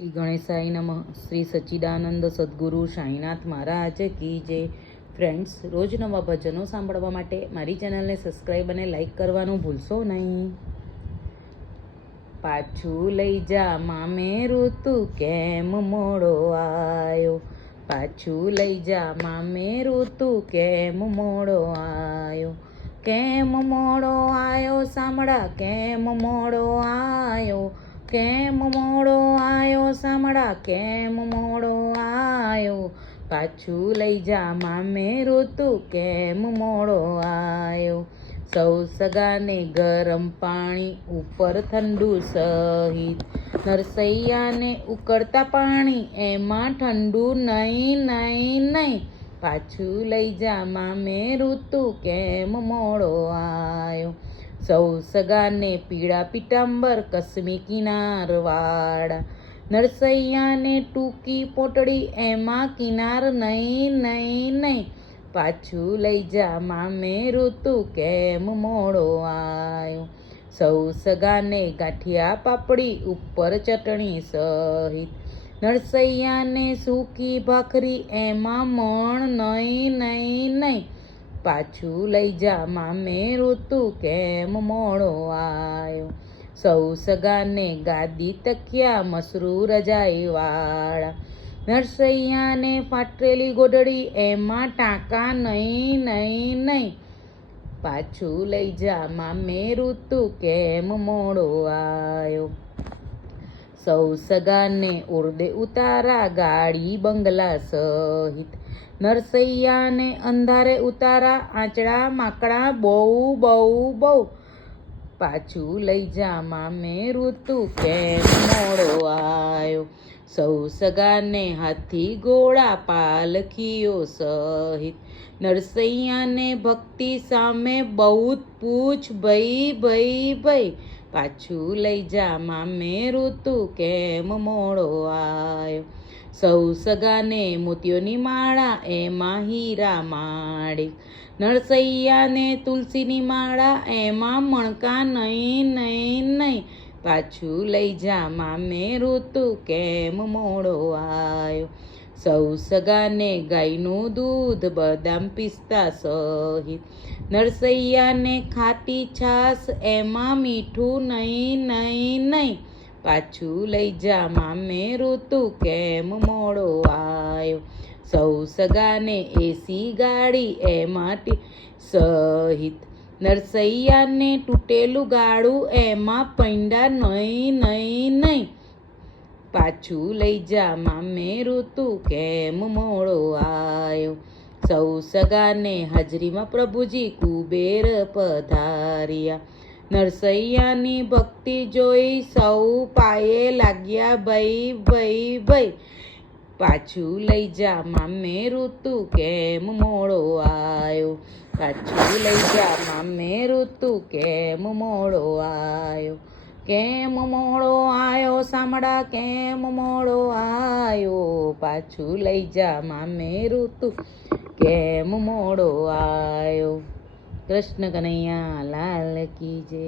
શ્રી ગણેશાય નમઃ. શ્રી સચ્ચિદાનંદ સદગુરુ સાંઈનાથ મહારાજ કી જય. ફ્રેન્ડ્સ, રોજ નવા ભજનો સાંભળવા માટે મારી ચેનલને સબસ્ક્રાઈબ અને લાઈક કરવાનું ભૂલશો નહીં. પાછું લઈ જા મામેરું તું કેમ મોડો આયો, પાછું લઈ જા મામેરું તું કેમ મોડો આયો, કેમ મોડો આયો સાંભળા, કેમ મોડો આયો, કેમ મોડો આયો સાંભળા, કેમ મોડો આયો, પાછું લઈ જા મામેરું તું કેમ મોડો આયો. સૌ સગાને ગરમ પાણી ઉપર ઠંડુ સહિત, નરસૈયાને ઉકળતા પાણી એમાં ઠંડુ નહીં નહીં નહીં, પાછું લઈ જા મામેરું તું કેમ મોડો આયો. સૌ સગાને પીળા પીતાંબર કસમી કિનાર વાળા, નરસૈયાને ટૂંકી પોટડી એમાં કિનાર નહીં નહીં નહીં, પાછું લઈ જા મામેરું તું કેમ મોડો આયો. સૌ સગાને ગાંઠિયા પાપડી ઉપર ચટણી સહિત, નરસૈયાને સૂકી ભાખરી એમાં મણ નહીં નહીં નહીં, પાછું લઈ જા મામેરું તું કેમ મોડો આયો. સૌ સગાને ગાદી તકિયા મસરૂ રજાઈ વાળા, નરસૈયાને ફાટેલી ગોદડી એમાં ટાંકા નહીં નહીં નહીં, પાછું લઈ જા મામેરું તું કેમ મોડો આયો. સૌ સગાને ઓરડે ઉતારા ગાડી બંગલા સહિત, નરસૈયાને અંધારે ઉતારા આંચળા માકડા બહુ બહુ બહુ, પાછું લઈ જા મામેરું તું કેમ મોડો આયો. સૌ સગાને હાથી ઘોડા પાલખીઓ સહિત, નરસૈયાને ભક્તિ સામે બહુ પૂછ ભઈ ભઈ ભઈ, પાછું લઈ જા મામેરું તું કેમ મોડો આયો. સૌ સગાને મોતીઓની માળા એમાં હીરા માણિક, નરસૈયાને તુલસીની માળા એમાં મણકા નહીં નહીં નહીં, પાછું લઈ જા મામેરું તું કેમ મોડો આયો. સૌ સગાને ગાયનું દૂધ બદામ પિસ્તા સહિત, નરસૈયાને ખાટી છાશ એમાં મીઠું નહીં નહીં નહીં, પાછું લઈ જા મામેરું તું કેમ મોડો આયો. સૌ સગાને એસી ગાડી એમાં સહિત, નરસૈયાને તૂટેલું ગાડું એમાં પૈંડા નહીં નહીં નહીં, પાછું લઈ જા મામેરું તું કેમ મોડો આયો. સૌ સગાને હાજરીમાં પ્રભુજી કુબેર પધાર્યા, નરસૈયાની ભક્તિ જોઈ સૌ પાયે લાગ્યા ભઈ ભઈ ભઈ, પાછું લઈ જા મામેરું તું કેમ મોડો આયો. પાછું લઈ જા મામેરું તું કેમ મોડો આયો, કેમ મોડો આયો સાંભળા, કેમ મોડો આયો, પાછું લઈ જા મામેરું તું કેમ મોડો આયો. કૃષ્ણ કનૈયા લાલ કી જય.